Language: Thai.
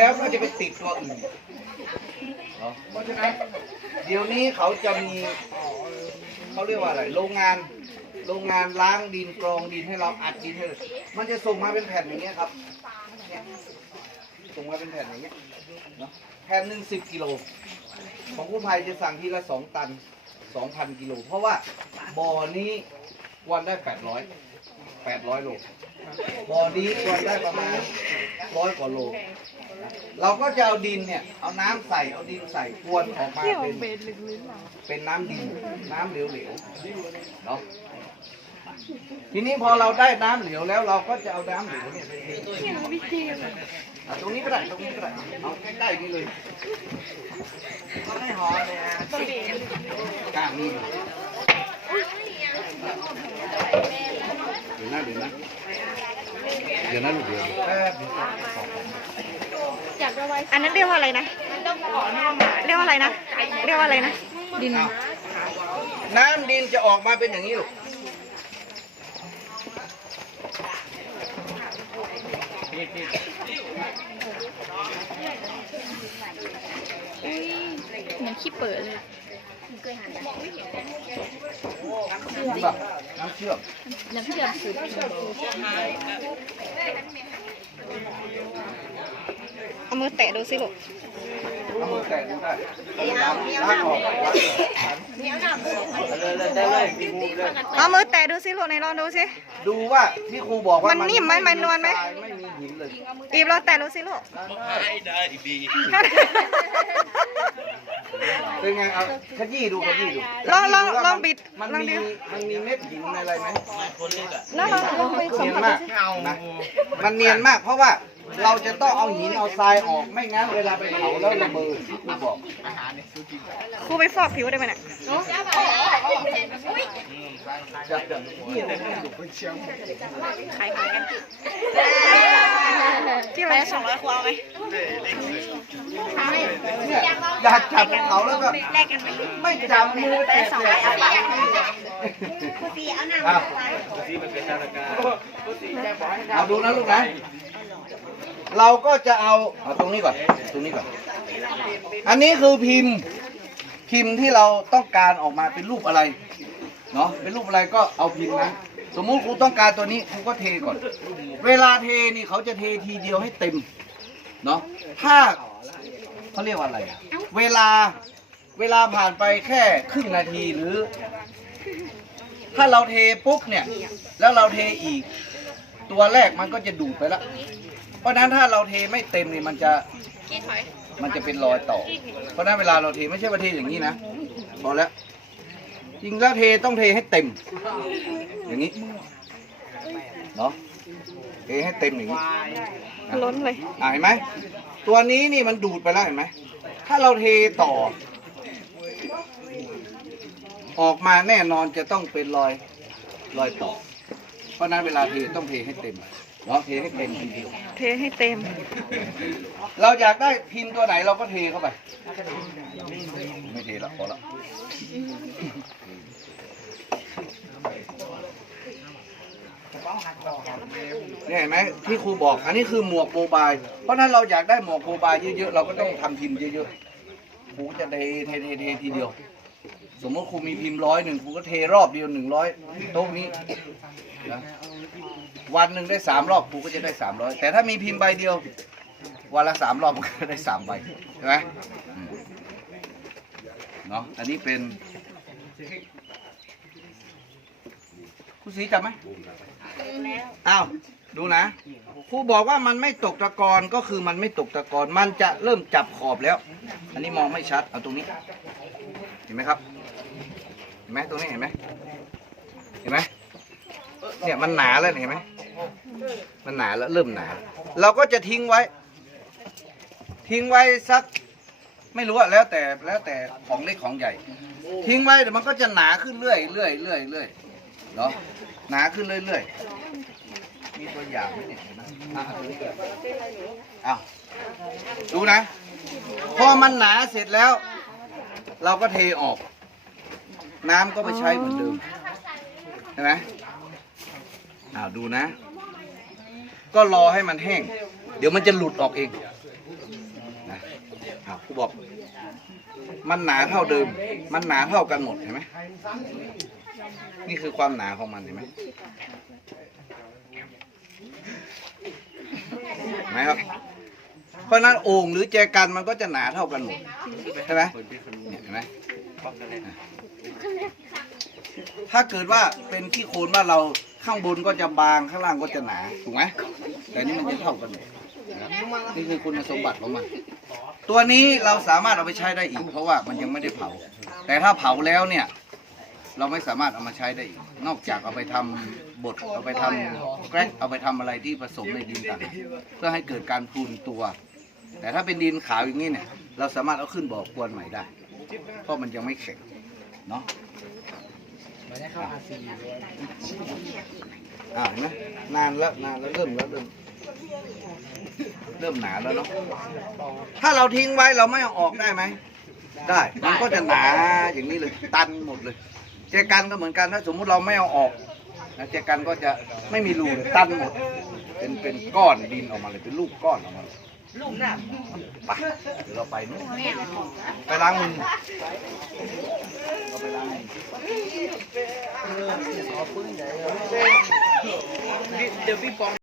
แล้วก็จะไปติดตัวอื่นเพราะฉะนั้นเดี๋ยวนี้เขาจะมีเขาเรียกว่าอะไร โรงงาน โรงงานล้างดินกรองดินให้เราอัดดินให้เลยมันจะส่งมาเป็นแผ่นอย่างเงี้ยครับเนี่ยส่งมาเป็นแผ่นอย่างเงี้ยนะแผ่นหนึ่งสิบกิโล ของกู้ภัยจะสั่งทีละสองตันสองพันกิโล เพราะว่าบ่อนี้ วันได้แปดร้อยแปดร้อยโลบ่อนี้วันได้ประมาณร้อยกว่าโล เราก็จะเอาดินเนี่ย เอาน้ำใส่เอาดินใส่กวนออกมาเป็นเป็นน้ำดิน น้ำเหลวๆเนาะทีนี้พอเราได้น้ำเหลวแล้วเราก็จะเอาน้ำเหลวเนี่ยไปเท อะตรงนี้ก็ได้ตรงนี้ก็ได้เอาใกล้ๆนี่เลยก็ไม่หอเลยนะกล้างนี่เดี๋ยวนะเดี๋ยวนะเดี๋ยวนะลูกเดี๋ยวอันนั้นเรียกว่าอะไรนะเรียกว่าอะไรนะเรียกว่าอะไรนะดิน น้ำดินจะออกมาเป็นอย่างนี้ลูกเหมือนขี้เปิดเลย เคยหันี่ป่ะน้ำเชื่อมน้ำเชื่อมสุดเอามือแตะดูสิลูกเอามือแตะดูได้ลางล้างออกล้างออกเลยเลยได้เลยมีมูเลยเอามือแตะดูสิลูกไหนลองดูสิ ดูว่าที่ครูบอกว่ามันนิ่มไหมมันนวลไหมทรายไม่มีหินเลยอีบลองแตะดูสิลูก เป็นไงเอาขยี้ดูขยี้ดูลองลองขยี้ว่าลองบิดมันลองมีดิมันมีเม็ดหินอะไรไหมแล้วลองลองไปสัมเนียนผัสมากนะมันเนียนมาก เพราะว่าเราจะต้องเอาหินเอาทรายออกไม่งั้นเวลาไปเผาแล้วระเบิดที่ครูบอกครูไปฟอกผิวได้ไหมเนี่ยจะแบบนี้เลยนะขายขายกันที่อะ ไรสองร้อยครัวาไหมเนี่ยอยากจับเขาแล้วก็แลกกันไหมไม่จับมือแต่สายเอาเอาดูนะลูกนะเราก็จะเอาเอาตรงนี้ก่อนตรงนี้ก่อน อันนี้คือพิมพ์พิมพ์ที่เราต้องการออกมาเป็นรูปอะไรเนาะเป็นรูปอะไรก็เอาพิมพ์นั้น สมมุติครูต้องการตัวนี้ครูก็เทก่อน เวลาเทนี่เขาจะเททีเดียวให้เต็มเนาะถ้าเขาเรียกว่าอะไรอะเวลาเวลาผ่านไปแค่ครึ่งนาทีหรือ ถ้าเราเทปุ๊บเนี่ย แล้วเราเทอีก ตัวแรกมันก็จะดูดไปล้วเพราะนั้นถ้าเราเทไม่เต็มนี่มันจะมันจะเป็นรอยต่อ เพราะฉะนั้นเวลาเราเทไม่ใช่ว่าเทอย่างนี้นะพอแล้ว จริงแล้วเทต้องเทให้เต็ม อย่างนี้เนาะเทให้เต็มอย่างนี้ล้นเลยอะเห็นไหมตัวนี้นี่มันดูดไปแล้วเห็นไหมถ้าเราเทต่อ ออกมาแน่นอนจะต้องเป็นรอยรอยต่อ เพราะฉะนั้นเวลาเทต้องเทให้เต็มเนาะเทให้เต็มทีเดียวเทให้เต็ม เราอยากได้พิมพ์ตัวไหนเราก็เทเข้าไป ไม่เทละพอละ เนี่ยเห็นไหมที่ครูบอก อันนี้คือหมวกโมบาย เพราะฉะนั้นเราอยากได้หมวกโมบายเยอะๆ เราก็ต้องทำพิมพ์เยอะๆ ครูจะเทเทเทเททีเดียว สมมติครูมีพิมพ์ร้อยหนึ่งครูก็เทรอบเดียวหนึ่งร้อยโต๊ะนี้นะวันหนึ่งได้สามรอบครูก็จะได้สามร้อยแต่ถ้ามีพิมพ์ใบเดียว วันละสามรอบก็ได้สามใบใช่ไหมอืมเนาะอันนี้เป็น คุณสีจับไหมอ้าวดูนะครูบอกว่ามันไม่ตกตะกอนก็คือมันไม่ตกตะกอนมันจะเริ่มจับขอบแล้ว อันนี้มองไม่ชัดเอาตรงนี้ เห็นไหมครับ เห็นไหมตรงนี้เห็นไหมเห็นไหมเนี่ยมันหนาแล้วเห็นไหมมันหนาแล้วเริ่มหนาแล้วเราก็จะทิ้งไว้ ทิ้งไว้สัก ไม่รู้อะแล้วแต่แล้วแต่ของเล็กของใหญ่ ทิ้งไว้เดี๋ยวมันก็จะหนาขึ้นเรื่อยเรื่อยเรื่อยเรื่อย เนาะหนาขึ้นเรื่อยเรื่อยมีตัวอย่างไหมเนี่ยเห็นไหมอะเอาตัวนี้ก่อนเอาดูนะ พอมันหนาเสร็จแล้ว เราก็เทออก น้ำก็ไปใช้เหมือนเดิมเห็นไหมอ้าวดูนะ ก็รอให้มันแห้ง เดี๋ยวมันจะหลุดออกเอง กูบอก มันหนาเท่าเดิม มันหนาเท่ากันหมดเห็นไหมนี่คือความหนาของมันเห็นไหมไหมครับ เพราะนั้นโอ่งหรือแจกันมันก็จะหนาเท่ากันหมดใช่ไหมเนี่ยเห็นไหมถ้าเกิดว่าเป็นขี้โคลนบ้านเราข้างบนก็จะบางข้างล่างก็จะหนาถูกไหมแต่นี่มันจะเท่ากันหมดนี่คือคุณสมบัติของมัน ตัวนี้เราสามารถเอาไปใช้ได้อีก เพราะว่ามันยังไม่ได้เผา แต่ถ้าเผาแล้วเนี่ย เราไม่สามารถเอามาใช้ได้อีก นอกจากเอาไปทำบดเอาไปทำแกรกเอาไปทำอะไรที่ผสมในดินต่างๆเพื่อให้เกิดการพูนตัว แต่ถ้าเป็นดินขาวอย่างนี้เนี่ย เราสามารถเอาขึ้นบ่อกวนใหม่ได้ เพราะมันยังไม่แข็งเนาะอ่าเห็นไหมนานแล้วนานแล้วเริ่มแล้วเริ่ม เริ่มหนาแล้วเนาะถ้าเราทิ้งไว้เราไม่เอาออกได้ไหมได้มันก็จะหนาอย่างนี้เลยตันหมดเลยแจกันก็เหมือนกันถ้าสมมุติเราไม่เอาออกนะแจกันก็จะไม่มีรูเลยตันหมด เป็นเป็นก้อนดินออกมาเลยเป็นลูกก้อนออกมาเลยลูกน่ะไปเดี๋ยวเราไปนู่นไปล้างมือเราไปล้างมือ